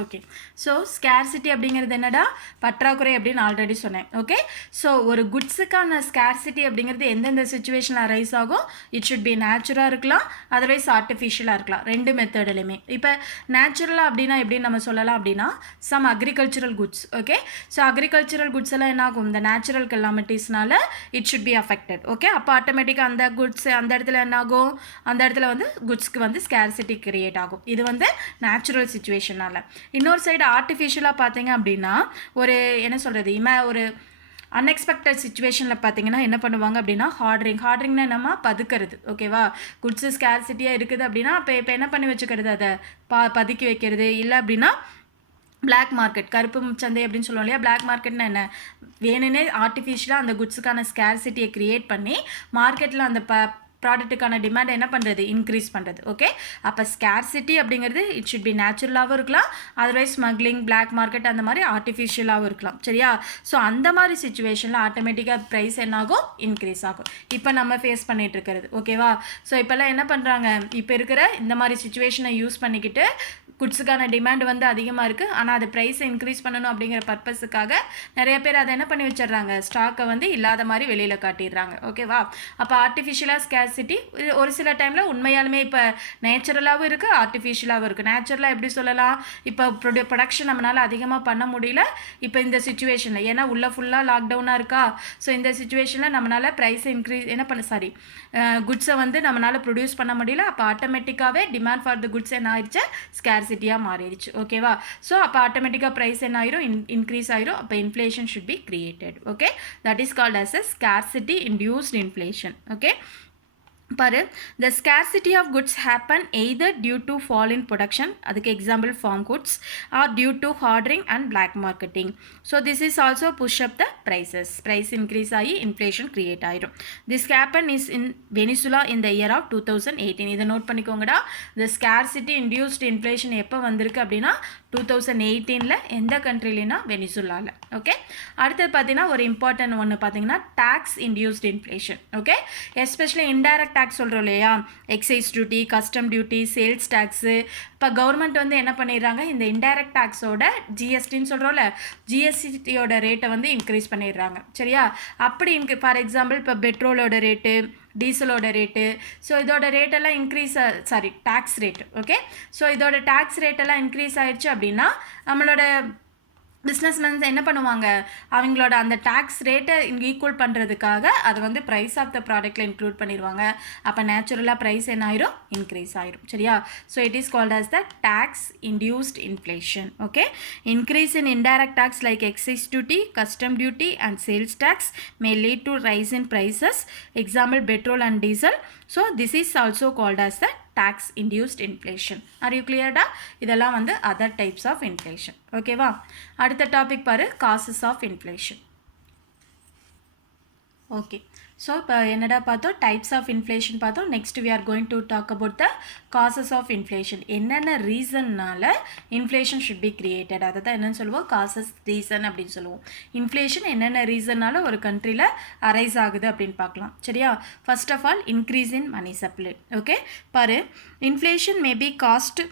Okay. So scarcity அப்படிங்கிறது என்னடா, பற்றாக்குறை அப்படின்னு ஆல்ரெடி சொன்னேன். ஓகே. ஸோ ஒரு குட்ஸுக்கான ஸ்கேர்சிட்டி அப்படிங்கிறது எந்தெந்த சிச்சுவேஷனில் அரைஸ் ஆகும்? இட் ஷுட் பி நேச்சுரலாக இருக்கலாம், அதர்வைஸ் ஆர்டிஃபிஷியலாக இருக்கலாம். ரெண்டு மெத்தட்லையுமே. இப்போ நேச்சுரலாக அப்படின்னா எப்படி நம்ம சொல்லலாம் அப்படின்னா, some agricultural goods. Okay. So agricultural goods எல்லாம் என்ன ஆகும்? இந்த நேச்சுரல் கெலாமிட்டிஸ்னால it should be affected. Okay. அப்போ ஆட்டோமேட்டிக்காக அந்த குட்ஸ் அந்த இடத்துல என்ன ஆகும்? அந்த இடத்துல வந்து குட்ஸ்க்கு வந்து ஸ்கேர்சிட்டி கிரியேட் ஆகும். இது வந்து நேச்சுரல் சிச்சுவேஷனால். இன்னொரு சைடு ஆர்டிஃபிஷியலாக பார்த்தீங்க அப்படின்னா, ஒரு என்ன சொல்கிறது, ஒரு அன்எக்ஸ்பெக்டட் சிச்சுவேஷனில் பார்த்தீங்கன்னா என்ன பண்ணுவாங்க அப்படின்னா, ஹார்டரிங்னா என்னம்மா, பதுக்கிறது. ஓகேவா? குட்ஸு ஸ்கேர்சிட்டியாக இருக்குது அப்படின்னா இப்போ என்ன பண்ணி வச்சுக்கிறது, அதை பதுக்கி வைக்கிறது. இல்லை அப்படின்னா பிளாக் மார்க்கெட், கருப்பு சந்தை அப்படின்னு சொல்லுவோம் இல்லையா? பிளாக் மார்க்கெட்னா என்ன, வேணுன்னே ஆர்டிஃபிஷியலாக அந்த குட்ஸுக்கான ஸ்கேர்சிட்டியை க்ரியேட் பண்ணி மார்க்கெட்டில் அந்த ப்ராடக்ட்டுக்கான டிமாண்ட் என்ன பண்ணுறது, இன்க்ரீஸ் பண்ணுறது. ஓகே. அப்போ ஸ்கேர்சிட்டி அப்படிங்கிறது இட் ஷுட் பி நேச்சுரலாகவும் இருக்கலாம், அதர்வைஸ் ஸ்மக்லிங், பிளாக் மார்க்கெட் அந்த மாதிரி ஆர்டிஃபிஷியலாகவும் இருக்கலாம். சரியா? ஸோ அந்த மாதிரி சிச்சுவேஷனில் ஆட்டோமேட்டிக்காக ப்ரைஸ் என்னாகும், இன்க்ரீஸ் ஆகும். இப்போ நம்ம ஃபேஸ் பண்ணிகிட்டு இருக்கிறது. ஓகேவா? ஸோ இப்போல்லாம் என்ன பண்ணுறாங்க, இப்போ இருக்கிற இந்த மாதிரி சிச்சுவேஷனை யூஸ் பண்ணிக்கிட்டு குட்ஸுக்கான டிமாண்ட் வந்து அதிகமாக இருக்குது, ஆனால் அது ப்ரைஸை இன்க்ரீஸ் பண்ணணும் அப்படிங்கிற பர்பஸுக்காக நிறைய பேர் அதை என்ன பண்ணி வச்சிடுறாங்க, ஸ்டாக்கை வந்து இல்லாத மாதிரி வெளியில் காட்டிடுறாங்க. ஓகேவா? அப்போ ஆர்டிஃபிஷியலாக ஸ்கேர்சிட்டி ஒரு சில டைமில் உண்மையாலுமே இப்போ நேச்சுரலாகவும் இருக்குது, ஆர்டிஃபிஷியலாகவும் இருக்குது. நேச்சுரலாக எப்படி சொல்லலாம், இப்போ ப்ரொடக்ஷன் நம்மளால் அதிகமாக பண்ண முடியல இப்போ இந்த சிச்சுவேஷனில், ஏன்னா உள்ள ஃபுல்லாக லாக்டவுனாக இருக்கா. ஸோ இந்த சிச்சுவேஷனில் நம்மளால் ப்ரைஸை குட்ஸை வந்து நம்மளால் ப்ரொடியூஸ் பண்ண முடியல. அப்போ ஆட்டோமேட்டிக்காகவே டிமாண்ட் ஃபார் த குட்ஸ் என்ன ஆயிடுச்சு, ஸ்கேர்சிட்டியாக மாறிடுச்சு. ஓகேவா? ஸோ அப்போ ஆட்டோமேட்டிக்காக ப்ரைஸ் என்ன ஆயிரும், இன்க்ரீஸ் ஆயிரும். அப்போ inflation should be created. Okay. That is called as a scarcity induced inflation. Okay. பாரு, the scarcity of goods happen either due to fall in production, அதுக்கு example farm goods, or due to hoarding and black marketing. So this is also push up the prices. Price increase ஆகி inflation create ஆயிரும். This happen is in Venezuela in the year of 2018. இதை note பண்ணிக்கோங்கடா. The scarcity induced inflation எப்போ வந்திருக்கு அப்படின்னா 2018 எந்த கண்ட்ரிலனா, வெனிசுலாவில். Okay. அடுத்தது பார்த்தீங்கன்னா ஒரு இம்பார்ட்டன்ட் ஒன்று பார்த்தீங்கன்னா tax induced inflation. Okay. Especially indirect tax சொல்கிறோம் இல்லையா, excise duty, custom duty, sales tax. இப்போ கவர்மெண்ட் வந்து என்ன பண்ணிடுறாங்க, இந்த இன்டைரக்ட் டேக்ஸோட ஜிஎஸ்டின்னு சொல்கிறோம்ல, ஜிஎஸ்டியோட ரேட்டை வந்து இன்க்ரீஸ் பண்ணிடுறாங்க. சரியா? அப்படி ஃபார் எக்ஸாம்பிள் இப்போ பெட்ரோலோட ரேட்டு, டீசலோட ரேட்டு, ஸோ இதோட ரேட்டெல்லாம் டேக்ஸ் ரேட்டு. ஓகே. ஸோ இதோட டேக்ஸ் ரேட்டெல்லாம் இன்க்ரீஸ் ஆயிடுச்சு அப்படின்னா நம்மளோட பிஸ்னஸ்மேன்ஸ் என்ன பண்ணுவாங்க, அவங்களோட அந்த டேக்ஸ் ரேட்டை ஈக்குவல் பண்ணுறதுக்காக அதை வந்து ப்ரைஸ் ஆஃப் த ப்ராடக்ட்டில் இன்க்ளூட் பண்ணிடுவாங்க. அப்போ நேச்சுரலாக ப்ரைஸ் என்ன ஆயிரும், இன்க்ரீஸ் ஆயிரும். சரியா? So it is called as the tax induced inflation. Okay. Increase in indirect tax like excise duty, custom duty and sales tax may lead to rise in prices. Example petrol and diesel. So this is also called as the tax induced inflation. Are you clear da? இதெல்லாம் வந்து other types of inflation. ஓகேவா? அடுத்த topic பாரு, causes of inflation. Okay. So இப்போ என்னடா பார்த்தோம், types of inflation பார்த்தோம். Next we are going to talk about the causes of inflation. என்னென்ன ரீசன்னால இன்ஃப்ளேஷன் ஷுட் பி கிரியேட்டட், அதை தான் என்னென்னு சொல்லுவோம், காசஸ் ரீசன் அப்படின்னு சொல்லுவோம். இன்ஃப்ளேஷன் என்னென்ன ரீசன்னால ஒரு கண்ட்ரியில் அரைஸ் ஆகுது அப்படின்னு பார்க்கலாம். சரியா? First of all increase in money supply. Okay. பாரு, inflation may be caused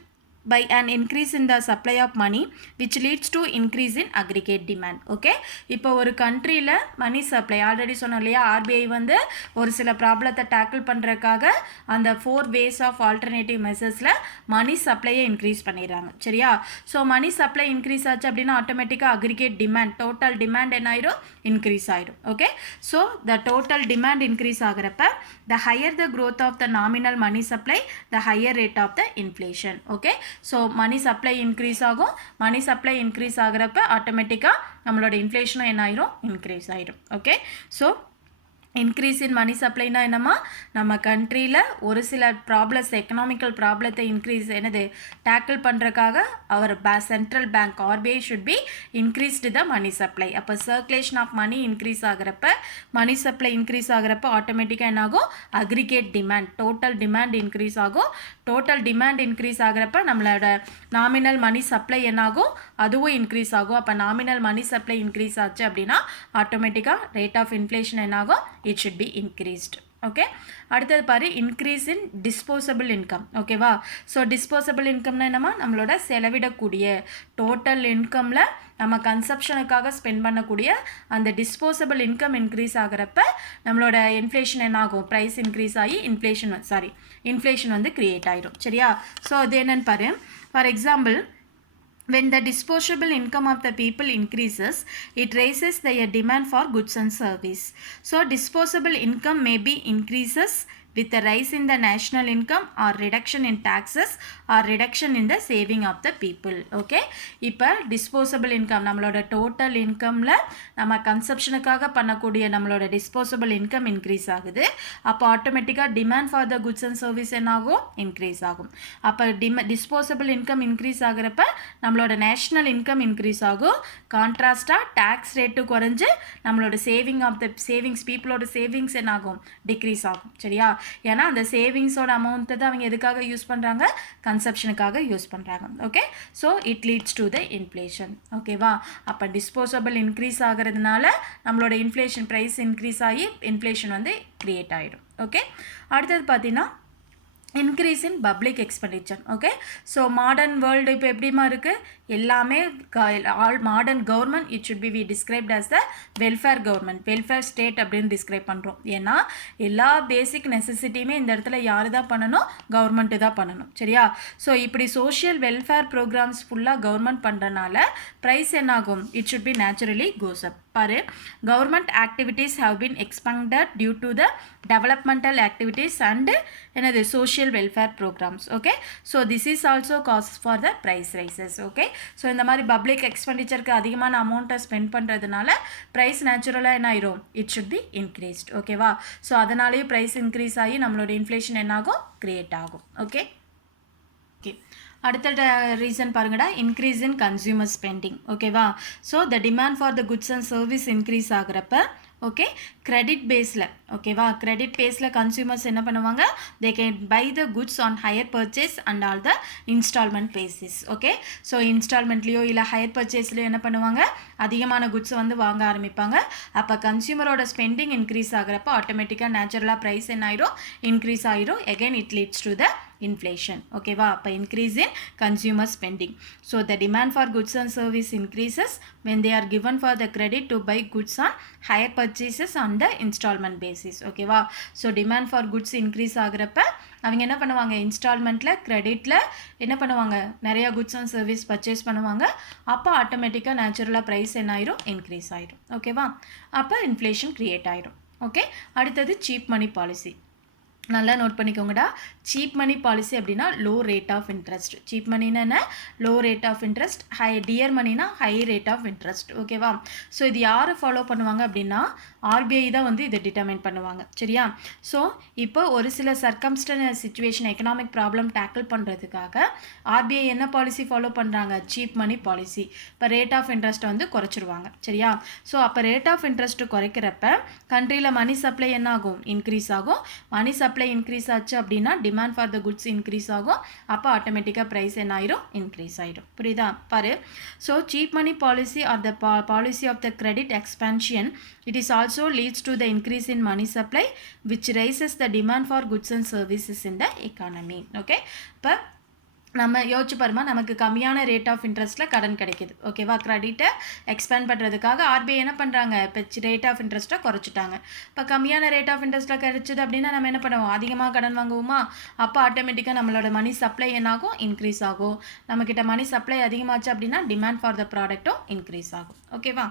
by an increase in the supply of money which leads to increase in aggregate demand. Okay. இப்போ ஒரு கண்ட்ரியில் மணி சப்ளை ஆல்ரெடி சொன்னோம் இல்லையா, RBI வந்து ஒரு சில ப்ராப்ளத்தை டேக்கிள் பண்ணுறதுக்காக அந்த 4 ways ஆஃப் ஆல்டர்னேட்டிவ் மெசர்ஸில் மணி சப்ளையை இன்க்ரீஸ் பண்ணிடுறாங்க. சரியா? ஸோ மணி சப்ளை இன்க்ரீஸ் ஆச்சு அப்படின்னா ஆட்டோமேட்டிக்காக அக்ரிகேட் டிமாண்ட், டோட்டல் டிமாண்ட் என்ன ஆயிரும், இன்க்ரீஸ் ஆயிடும். Okay. So the total demand increase ஆகிறப்ப the higher the growth of the nominal money supply, the higher rate of the inflation. Okay. So money supply increase ஆகும். Money supply increase ஆகிறப்ப ஆட்டோமேட்டிக்காக நம்மளோட இன்ஃப்ளேஷனும் என்ன ஆயிரும், இன்க்ரீஸ் ஆயிடும். Okay. So increase in மணி சப்ளைனா என்னம்மா, நம்ம கண்ட்ரியில் ஒரு சில ப்ராப்ளம்ஸ், எக்கனாமிக்கல் ப்ராப்ளத்தை டேக்கிள் பண்ணுறதுக்காக our central bank RBI should be increased the money supply. அப்போ சர்க்குலேஷன் ஆஃப் மணி இன்க்ரீஸ் ஆகிறப்ப, மணி சப்ளை இன்க்ரீஸ் ஆகிறப்ப ஆட்டோமேட்டிக்காக என்ன ஆகும், aggregate demand, total demand increase ஆகும். டோட்டல் டிமாண்ட் இன்க்ரீஸ் ஆகிறப்ப நம்மளோட நாமினல் மணி சப்ளை என்னாகும், அதுவும் இன்க்ரீஸ் ஆகும். அப்போ நாமினல் மணி சப்ளை இன்க்ரீஸ் ஆச்சு அப்படின்னா ஆட்டோமேட்டிக்காக ரேட் ஆஃப் இன்ஃப்ளேஷன் என்னாகும், it should be increased. Okay. அடுத்தது பாரு இன்க்ரீஸ் இன் டிஸ்போசபிள் இன்கம். ஓகேவா. ஸோ டிஸ்போசபிள் இன்கம்னா என்னமா, நம்மளோட செலவிடக்கூடிய டோட்டல் இன்கமில் நம்ம கன்சப்ஷனுக்காக ஸ்பெண்ட் பண்ணக்கூடிய அந்த டிஸ்போசபிள் இன்கம் இன்க்ரீஸ் ஆகிறப்ப நம்மளோட இன்ஃப்ளேஷன் என்ன ஆகும், ப்ரைஸ் இன்க்ரீஸ் ஆகி இன்ஃப்ளேஷன் வந்து கிரியேட் ஆகிடும். சரியா. ஸோ அது என்னன்னு பாரு. For example, when the disposable income of the people increases, it raises their demand for goods and service. So disposable income may be increases with a rise in the national income or reduction in taxes or reduction in the saving of the people. Okay. இப்போ disposable income நம்மளோட total incomeல நம்ம கன்சப்ஷனுக்காக பண்ணக்கூடிய நம்மளோட disposable income increase ஆகுது. அப்போ ஆட்டோமேட்டிக்காக demand for the goods and service என்ன ஆகும், increase ஆகும். அப்போ disposable income increase ஆகிறப்ப நம்மளோட national income increase ஆகும். கான்ட்ராஸ்டாக டேக்ஸ் ரேட்டு குறைஞ்சு நம்மளோட சேவிங்ஸ் பீப்புளோட சேவிங்ஸ் என்ன ஆகும், டிக்ரீஸ் ஆகும். சரியா. ஏன்னா அந்த சேவிங்ஸோட அமௌண்ட்டை தான் அவங்க எதுக்காக யூஸ் பண்ணுறாங்க, கன்சப்ஷனுக்காக யூஸ் பண்ணுறாங்க. Okay. So it leads to the inflation. ஓகேவா. அப்போ டிஸ்போசபிள் இன்க்ரீஸ் ஆகிறதுனால நம்மளோட இன்ஃப்ளேஷன் ப்ரைஸ் இன்க்ரீஸ் ஆகி இன்ஃப்ளேஷன் வந்து க்ரியேட் ஆகிடும். ஓகே. அடுத்தது பார்த்தீங்கன்னா increase in public expenditure. Okay. So modern world இப்போ எப்படிமா இருக்குது, எல்லாமே modern government it should be we described as the welfare government, welfare state அப்படின்னு டிஸ்கிரைப் பண்ணுறோம். ஏன்னா எல்லா பேசிக் நெசசிட்டியுமே இந்த இடத்துல யார் தான் பண்ணணும், கவர்மெண்ட்டு தான் பண்ணணும். சரியா. ஸோ இப்படி சோஷியல் வெல்ஃபேர் ப்ரோக்ராம்ஸ் ஃபுல்லாக கவர்மெண்ட் பண்ணுறனால ப்ரைஸ் என்னாகும், it should be naturally goes up. பாரு, government activities have been expanded due to the developmental activities and என்னது social welfare programmes. Okay. So this is also cause for the price rises. Okay. So இந்த மாதிரி public எக்ஸ்பெண்டிச்சருக்கு அதிகமான அமௌண்ட்டை spend பண்ணுறதுனால price நேச்சுரலாக என்ன ஆயிரும், இட் ஷுட் பி இன்க்ரீஸ்ட். ஓகேவா. ஸோ அதனாலேயே ப்ரைஸ் இன்க்ரீஸ் ஆகி நம்மளோட இன்ஃப்ளேஷன் என்னாகும், க்ரியேட் ஆகும். ஓகே. ஓகே. அடுத்த ரீசன் பாருங்கடா, இன்க்ரீஸ் இன் கன்சியூமர் ஸ்பெண்டிங். ஓகேவா. So the demand for the goods and service increase ஆகிறப்ப ஓகே கிரெடிட் பேஸில், ஓகேவா, கிரெடிட் பேஸில் கன்சியூமர்ஸ் என்ன பண்ணுவாங்க, they can buy the goods on hire purchase and all the instalment basis. Okay. So இன்ஸ்டால்மெண்ட்லேயோ இல்லை hire பர்ச்சேஸ்லையோ என்ன பண்ணுவாங்க, அதிகமான குட்ஸை வந்து வாங்க ஆரம்பிப்பாங்க. அப்போ கன்சியூமரோட ஸ்பெண்டிங் இன்க்ரீஸ் ஆகிறப்ப ஆட்டோமேட்டிக்காக நேச்சுரலாக ப்ரைஸ் என்ன ஆயிரும், இன்க்ரீஸ் ஆயிரும். Again it leads to the inflation. ஓகேவா. அப்போ increase in consumer spending. So the demand for goods and service increases when they are given for the credit to buy goods on higher purchases on the installment basis. ஓகேவா. So demand for goods increase ஆகிறப்ப அவங்க என்ன பண்ணுவாங்க, இன்ஸ்டால்மெண்ட்டில் கிரெடிட்டில் என்ன பண்ணுவாங்க, நிறையா goods and service purchase பண்ணுவாங்க. அப்போ ஆட்டோமேட்டிக்காக நேச்சுரலாக ப்ரைஸ் என்ன ஆயிரும், இன்க்ரீஸ் ஆயிரும். ஓகேவா. அப்போ இன்ஃப்ளேஷன் க்ரியேட் ஆயிரும். ஓகே. அடுத்தது சீப் மணி பாலிசி. நல்லா நோட் பண்ணிக்கோங்கடா. சீப் மணி பாலிசி அப்படின்னா low rate of interest. Cheap மணின்னா என்ன, low rate of interest. Dear மணினா ஹை ரேட் ஆஃப் இன்ட்ரெஸ்ட். ஓகேவா. ஸோ இது யார் ஃபாலோ பண்ணுவாங்க அப்படின்னா ஆர்பிஐ தான் வந்து இதை டிட்டர்மைன் பண்ணுவாங்க. சரியா. ஸோ இப்போ ஒரு சில circumstances situation economic problem tackle பண்ணுறதுக்காக ஆர்பிஐ என்ன பாலிசி ஃபாலோ பண்ணுறாங்க, சீப் மணி பாலிசி. இப்போ ரேட் ஆஃப் இன்ட்ரெஸ்ட்டை வந்து குறைச்சிருவாங்க. சரியா. ஸோ அப்போ ரேட் ஆஃப் இன்ட்ரெஸ்ட்டு குறைக்கிறப்ப கண்ட்ரியில் மணி சப்ளை என்ன ஆகும், இன்க்ரீஸ் ஆகும். மணி சப்ளை இன்க்ரீஸ் ஆச்சு அப்படின்னா demand for the goods increase ஆகும். அப்போ ஆட்டோமேட்டிக்காக ப்ரைஸ் என்ன ஆயிரும், இன்க்ரீஸ் ஆகிடும். புரியுதா. பாரு. So cheap money policy are the policy of the credit expansion, it is also leads to the increase in money supply which raises the demand for goods and services in the economy. Okay. இப்போ நம்ம யோசிச்சு பாருமா, நமக்கு கம்மியான rate of இன்ட்ரெஸ்ட்டில் கடன் கிடைக்கிது. ஓகேவா. கிரெடிட்டை expand பண்ணுறதுக்காக ஆர்பிஐ என்ன பண்ணுறாங்க, இப்போ ரேட் ஆஃப் இன்ட்ரெஸ்ட்டை குறைச்சிட்டாங்க. இப்போ கம்மியான ரேட் ஆஃப் இன்ட்ரெஸ்ட்டில் கிடைச்சிது அப்படின்னா நம்ம என்ன பண்ணுவோம், அதிகமாக கடன் வாங்குவோமா. அப்போ ஆட்டோமேட்டிக்காக நம்மளோட மணி சப்ளை என்னாகும், இன்க்ரீஸ் ஆகும். நம்மக்கிட்ட மணி சப்ளை அதிகமாச்சு அப்படின்னா டிமாண்ட் ஃபார் த ப்ராடக்ட்டும் இன்க்ரீஸ் ஆகும். ஓகேவா.